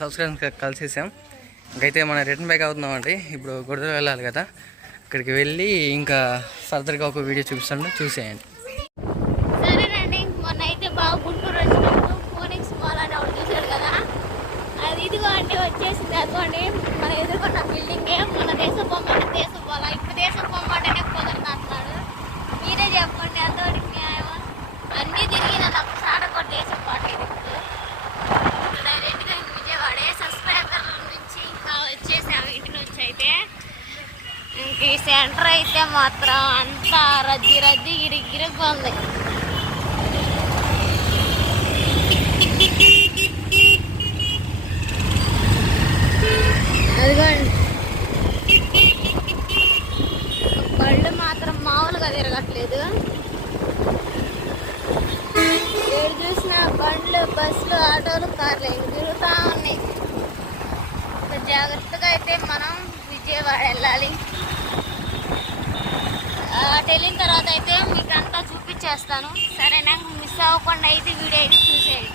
Subscribe కలిసేసాం. ఇంకైతే మనం return back అవుతున్నామండి. ఇప్పుడు గుడిలో వెళ్ళాలి కదా. అక్కడికి వెళ్ళి ఇంకా ఫర్దర్గా ఒక వీడియో చూపిస్తాను. చూసేయండి సరేనండి మొన్న అయితే బాగా గుంటూరు వచ్చినప్పుడు ఫోనిక్స్ మాల్ అని ఒకటి చూశారు కదా అది ఇదిగో అంటే వచ్చేసింది అదిగోండి మన ఎదుర్కొన్న బిల్డింగే మన దేశం బొమ్మంటే దేశం పోలా ఇప్పుడు దేశం బొమ్మంటేనే కుదరదు అంటున్నాడు మీరే చెప్పండి ఎంతవరకు న్యాయం అన్నీ తిరిగి నన్ను ఒకసారి కొట్టేసి పట్టేది ఇప్పుడు డైరెక్ట్గా ఇంక విజయవాడే సబ్స్క్రైబర్ నుంచి ఇంకా వచ్చేసాము ఇంటి నుంచి అయితే సెంటర్ అయితే మాత్రం అంతా రద్దీ రద్దీ ఇరిగిరిగ్గా ఉంది అదిగోండి. బళ్ళు మాత్రం మామూలుగా తిరగట్లేదు. ఏడు చూసిన బండ్లు బస్సులు ఆటోలు కార్లు ఇవి తిరుగుతూ ఉన్నాయి. జాగ్రత్తగా అయితే మనం విజయవాడ వెళ్ళాలి. అటు వెళ్ళిన తర్వాత అయితే మీకు అంతా చూపించేస్తాను. సరేనా? మిస్ అవ్వకుండా అయితే వీడియో అయితే చూసేయండి.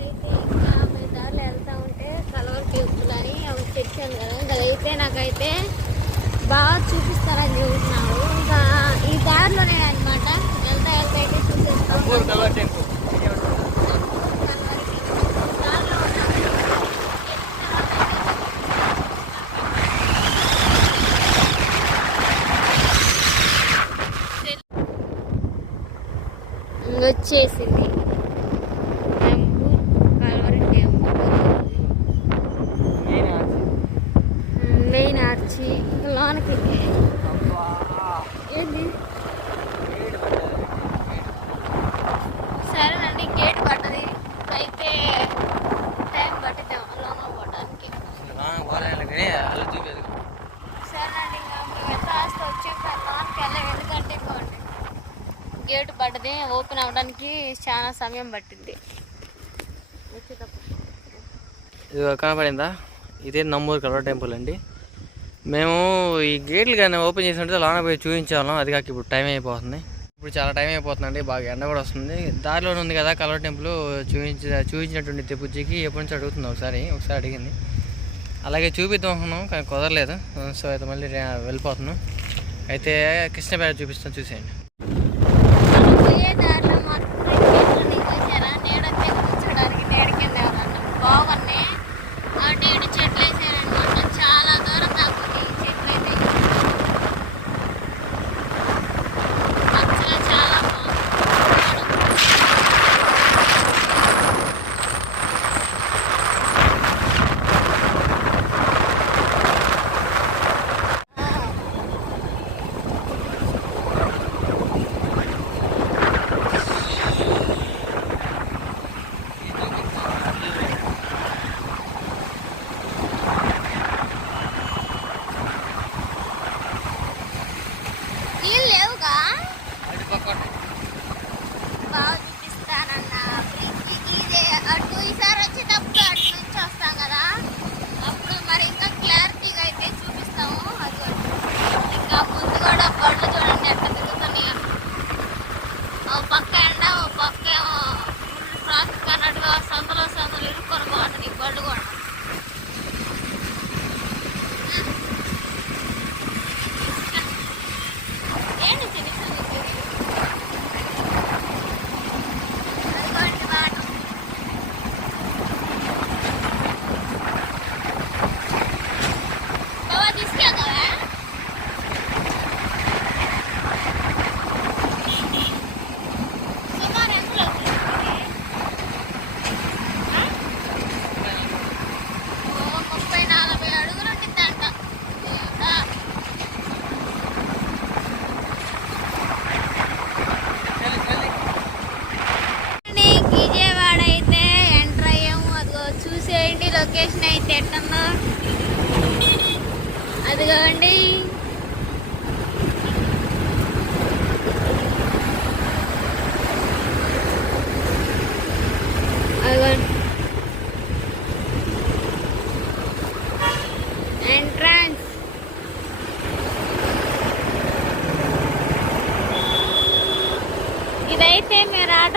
అయితే ఇంకా దారిలో వెళ్తా ఉంటే కలవర్ తెచ్చాను కదా. నాకైతే బాగా చూపిస్తారని చూస్తున్నాడు ఇంకా ఈ దారిలోనే అనమాట వెళ్తా వెళ్తా అయితే చూసేస్తాను దారిలో ఉన్నాను. వచ్చేసింది temple Calvary temple main arch ఇంకా లోనకి ఏంది సరేనండి గేట్ పడ్డది అయితే టైం పట్టిద్దాం లోన పోవడానికి సరేనండి ఇంకా మేమైతే ఆస్తి వచ్చాం సార్ లోనకి వెళ్ళాం ఎందుకంటే ఇవ్వండి గేట్ పడ్డది ఓపెన్ అవ్వడానికి చాలా సమయం పట్టింది. ఇది కనపడిందా? ఇదే నమ్మూరు కలవ టెంపుల్ అండి. మేము ఈ గేట్లు కానీ ఓపెన్ చేసినట్టు లోన పోయి చూపించాము అది కాక ఇప్పుడు టైం అయిపోతుంది. ఇప్పుడు చాలా టైం అయిపోతుందండి. బాగా ఎండ కూడా వస్తుంది. దారిలోనే ఉంది కదా కలవ టెంపుల్. చూపించ చూపించినటువంటి తెప్పుజ్జికి ఎప్పటి నుంచి అడుగుతుంది ఒకసారి. ఒకసారి అడిగింది. అలాగే చూపిద్దాం అనుకున్నాం కానీ కుదరలేదు. సో అయితే మళ్ళీ వెళ్ళిపోతున్నాం. అయితే కృష్ణపేట చూపిస్తాం చూసేయండి.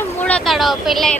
మూడో తడవ పెళ్ళై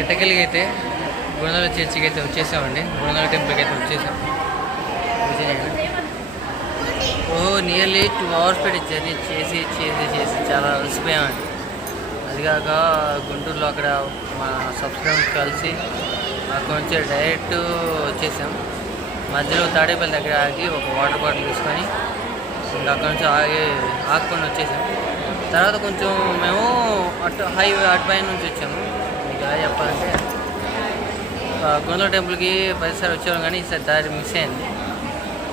ఎట్టకెళ్ళి అయితే గుణదల చర్చికి అయితే వచ్చేసామండి. గుణదల టెంపుల్కి అయితే వచ్చేసాం. ఓ నియర్లీ టూ అవర్స్ పెట్టి జర్నీ చేసి చేసి చేసి. చాలా అలసిపోయామండి. అదిగాక గుంటూరులో అక్కడ మా సబ్స్క్రైబర్స్ కలిసి అక్కడ నుంచి డైరెక్ట్ వచ్చేసాం. మధ్యలో తాడేపల్లి దగ్గర ఆగి ఒక వాటర్ బాటిల్ తీసుకొని అక్కడ నుంచి ఆగి ఆకుకొని వచ్చేసాం. తర్వాత కొంచెం మేము అటు హైవే అటు పైన నుంచి వచ్చాము. దారి చెప్పాలంటే గొంతుల టెంపుల్కి పదిసారి వచ్చాము కానీ ఈసారి దారి మిస్ అయింది.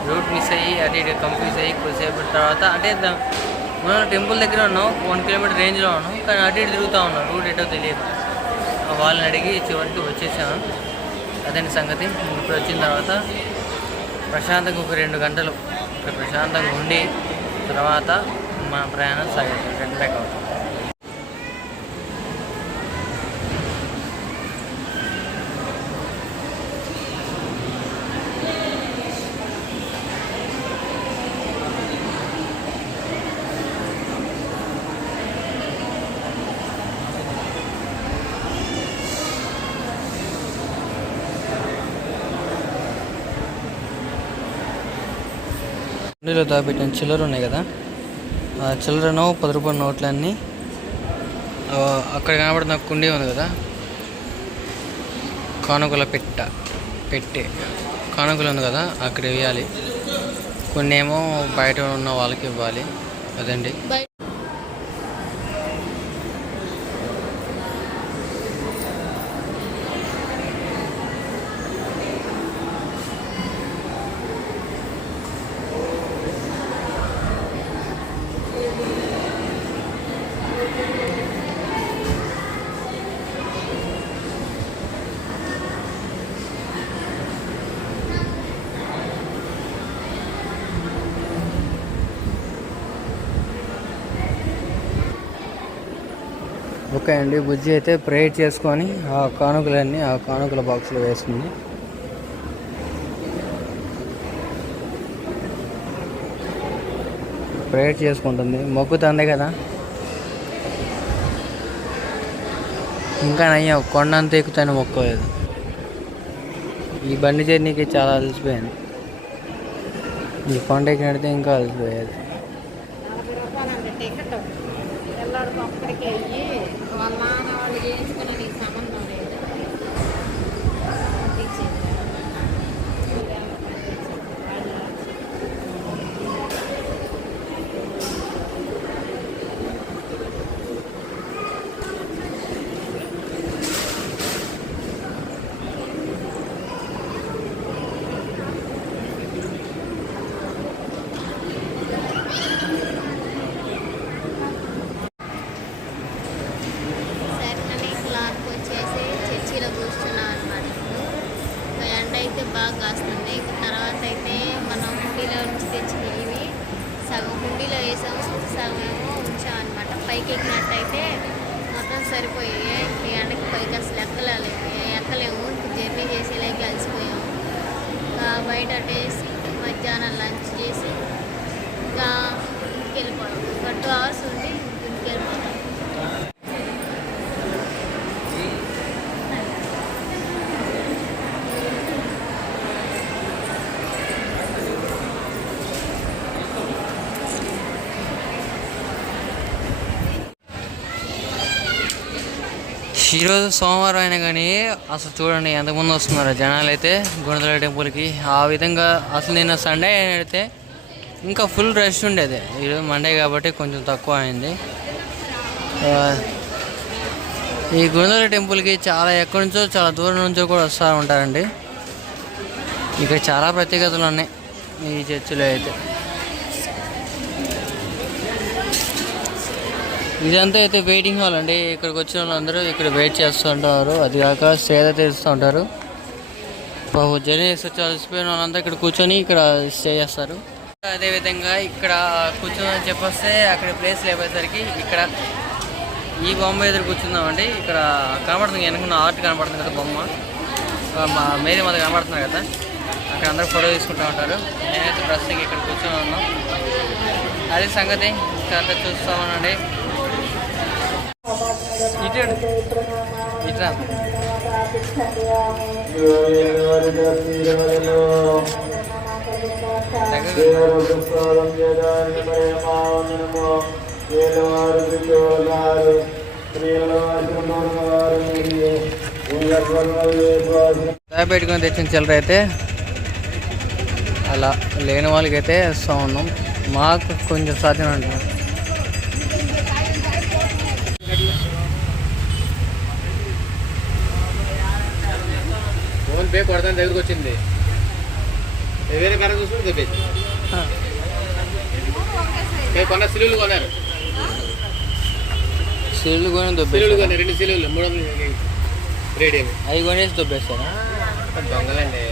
రూట్ మిస్ అయ్యి అటు ఇటు కంఫ్యూజ్ అయ్యి కొద్దిసేపు తర్వాత అంటే ద- మనం టెంపుల్ దగ్గర ఉన్నాం వన్ కిలోమీటర్ రేంజ్లో ఉన్నాం కానీ అటు ఇటు తిరుగుతూ ఉన్నాం రూట్ ఎటో తెలియదు. వాళ్ళని అడిగి చివరికి వచ్చేసాను. అదండి సంగతి? ఇప్పుడు వచ్చిన తర్వాత ప్రశాంతంగా ఒక రెండు గంటలు ఇక్కడ ప్రశాంతంగా ఉండి తర్వాత మన ప్రయాణం సాగుతుంది రిటర్న్ బ్యాక్ అవుతాం. కుండీలో దాపెట్టిన చిల్లర ఉన్నాయి కదా. ఆ చిల్లరను పది రూపాయల నోట్లన్నీ అక్కడ కనబడుతున్న కుండీ ఉంది కదా. కానుకల పెట్ట పెట్టే కానుకలు ఉంది కదా అక్కడ వేయాలి. కొన్ని ఏమో బయట ఉన్న వాళ్ళకి ఇవ్వాలి. అదండి. ఓకే అండి బుజ్జి అయితే ప్రేయర్ చేసుకొని ఆ కానుకలన్నీ ఆ కానుకల బాక్స్లో వేసుకుంది. ప్రేయర్ చేసుకుంటుంది. మొక్కుతుంది కదా. ఇంకా నయ్యా కొండంత ఎక్కుతాను మొక్కలేదు ఈ బండి జర్నీకి చాలా అలసిపోయాను ఈ కొండ ఎక్కినడితే ఇంకా అలసిపోయేది నలభై రూపాయలండి టికెట్ పిల్లడికి ఒక్కడికి అయ్యి వాళ్ళ నాన్న వాళ్ళు చేయించుకున్న నీకు సంబంధం లేదు ఇచ్చేది సరే క్లాత్కి వచ్చేసి చర్చిలో కూర్చున్నాం అనమాట ఇప్పుడు ఎండ అయితే బాగా కాస్తుంది ఇక తర్వాత అయితే మనం హుండీలో నుంచి తెచ్చినవి సగం హుండీలో వేసాము ఏమో ఉంచాం అనమాట పైకి ఎక్కినట్టయితే మొత్తం సరిపోయాయి ఈ ఎండకి పైకి అసలు ఎక్కలేదు ఎక్కలేము జర్నీ చేసేలాగే అలసిపోయాము ఇంకా బయట అటేసి మధ్యాహ్నం లంచ్ చేసి ఇంకా ఇంటికి వెళ్ళిపోతాం ఒక టూ అవర్స్ ఉండి ఇంటికి వెళ్ళిపోతాం ఈరోజు సోమవారం అయినా కానీ అసలు చూడండి ఎంతమంది వస్తున్నారో. జనాలు అయితే గుణదల టెంపుల్కి ఆ విధంగా అసలు నిన్న సండే అయితే ఇంకా ఫుల్ రష్ ఉండేది. ఈరోజు మండే కాబట్టి కొంచెం తక్కువ అయింది. ఈ గుణదల టెంపుల్కి చాలా ఎక్కడి నుంచో చాలా దూరం నుంచో కూడా వస్తూ ఉంటారండి. ఇక్కడ చాలా ప్రత్యేకతలు ఉన్నాయి ఈ చర్చిలో అయితే. ఇదంతా అయితే వెయిటింగ్ హాల్ అండి. ఇక్కడికి వచ్చిన వాళ్ళందరూ ఇక్కడ వెయిట్ చేస్తూ ఉంటారు. అది కాక సేద తీరుస్తూ ఉంటారు. బాబు జర్నీ చేసి వచ్చి అలసిపోయిన వాళ్ళంతా ఇక్కడ కూర్చొని ఇక్కడ స్టే చేస్తారు. అదేవిధంగా ఇక్కడ కూర్చొని చెప్పొస్తే అక్కడ ప్లేస్ లేకపోయేసరికి ఇక్కడ ఈ బొమ్మ ఎదురు కూర్చుందామండి. ఇక్కడ కనబడుతుంది వెనుకున్న ఆర్ట్ కనబడుతుంది కదా బొమ్మ. మా మేరీ మాత కనబడుతున్నారు కదా. అక్కడ అందరూ ఫోటో తీసుకుంటూ ఉంటారు. నేనైతే ప్రస్తుతం ఇక్కడ కూర్చొని ఉన్నాం. అదే సంగతి ఇంకా చూస్తామనండి. పెట్టుకుని తెచ్చిన చిల్లర అయితే అలా లేని వాళ్ళకి అయితే ఇస్తూ ఉన్నాం మాకు కొంచెం సాధ్యం అంటున్నాం పే కొడతాను దగ్గరకు వచ్చింది. వేరే కరెంట్ చూసుకుని మేము కొన్న సిలువులు కొన్నారు? సిల్లు కొని సిలువులు దొబ్బేస్తారు కొన్నారు రెండు సిలువులు మూడు వందలు రేడియం. అవి కొనేసి దొబ్బేస్తారా దొంగలండి.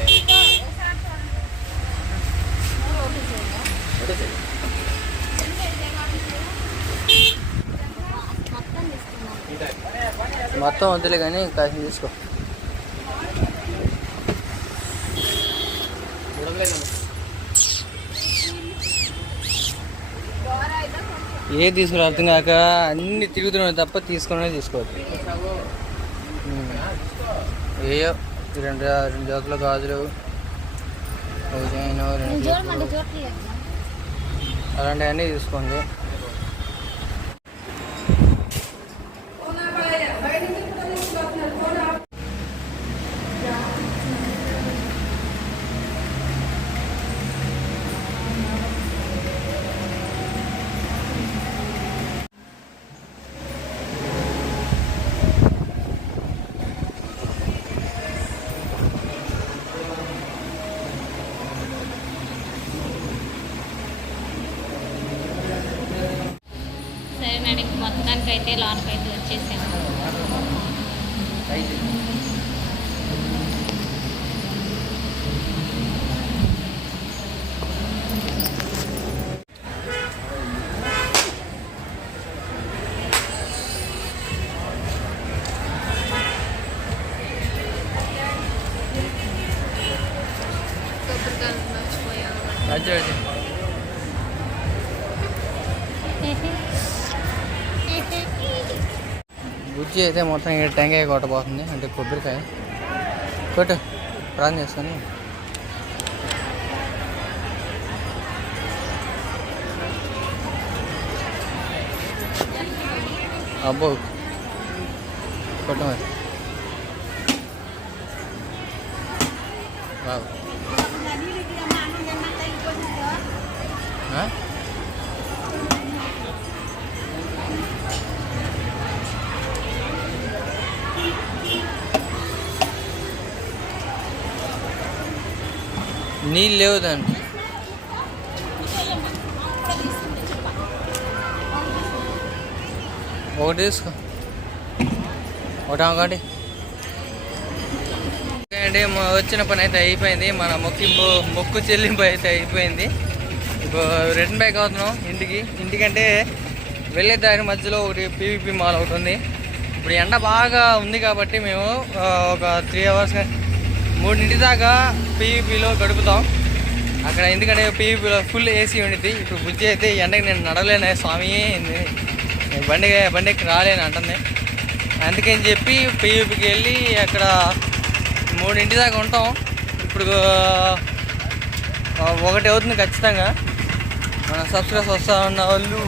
మొత్తం వద్దులే కానీ కాసిన తీసుకో మూడు వందలు ఏ తీసుకురా అర్థం కాక అన్ని తిరుగుతున్నాయి తప్ప తీసుకునే తీసుకోవద్దు. ఏయో రెండు రెండు జతలు గాజులు అలాంటివన్నీ తీసుకోండి. అయితే లోనకైతే వచ్చేసాము బుజ్జి అయితే మొత్తం ఇక్కడ టెంకాయ కొట్టబోతుంది అంటే కొబ్బరికాయ కొట్టు ప్రాన్ చేస్తాను అబ్బో కొట్టు మరి నీళ్ళు లేవు దానికి. ఒకటి తీసుకో. ఒకటి ఒకటి అండి వచ్చిన పని అయితే అయిపోయింది. మన మొక్కింపు మొక్కు చెల్లింపు అయితే అయిపోయింది. ఇప్పుడు రిటర్న్ బ్యాక్ అవుతున్నాం ఇంటికి. ఇంటికంటే వెళ్ళే దారి మధ్యలో ఒకటి పీవీపీ మాల్ ఒకటి ఉంది. ఇప్పుడు ఎండ బాగా ఉంది కాబట్టి మేము ఒక త్రీ అవర్స్ మూడింటి దాకా పీవీపీలో గడుపుతాం. అక్కడ ఎందుకంటే పీవీపీలో ఫుల్ ఏసీ ఉండిద్ది. ఇప్పుడు బుజ్జి అయితే ఎండకి నేను నడవలేను స్వామి బండి బండి ఎక్కి రాలేను అంటుంది. అందుకని చెప్పి పీవీపీకి వెళ్ళి అక్కడ మూడింటి దాకా ఉంటాం. ఇప్పుడు ఒకటి అవుతుంది ఖచ్చితంగా. మన సబ్స్క్రైబర్స్ వస్తా ఉన్న వాళ్ళు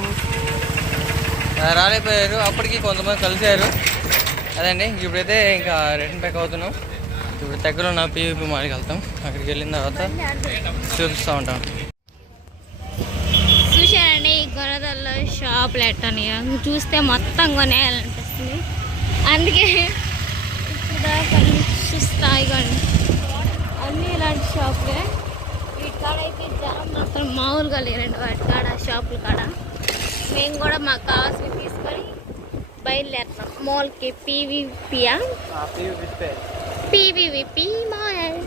రాలేకపోయారు. అప్పటికి కొంతమంది కలిశారు. అదండి ఇప్పుడైతే ఇంకా రిటర్న్ బ్యాక్ అవుతున్నాం. ఇప్పుడు దగ్గర ఉన్న పీవీపీ మాల్కి వెళ్తాం. అక్కడికి వెళ్ళిన తర్వాత చూపిస్తూ ఉంటాం. చూశానండి ఈ గొర్రెదల్లో షాపులు ఎట్టనియో చూస్తే మొత్తం కొనేయాలనిపిస్తుంది. అందుకే ఇప్పుడు చూస్తా ఇవ్వండి అన్నీ ఇలాంటి షాపులే అయితే జామ్ మాత్రం మామూలుగా లేరండి వాటి కాడ షాపుల కాడ. మేము కూడా మాకు కావాల్సినవి తీసుకొని బయలుదేరుతాం మాల్కి పీవీపీయా పీవీపీ మాల్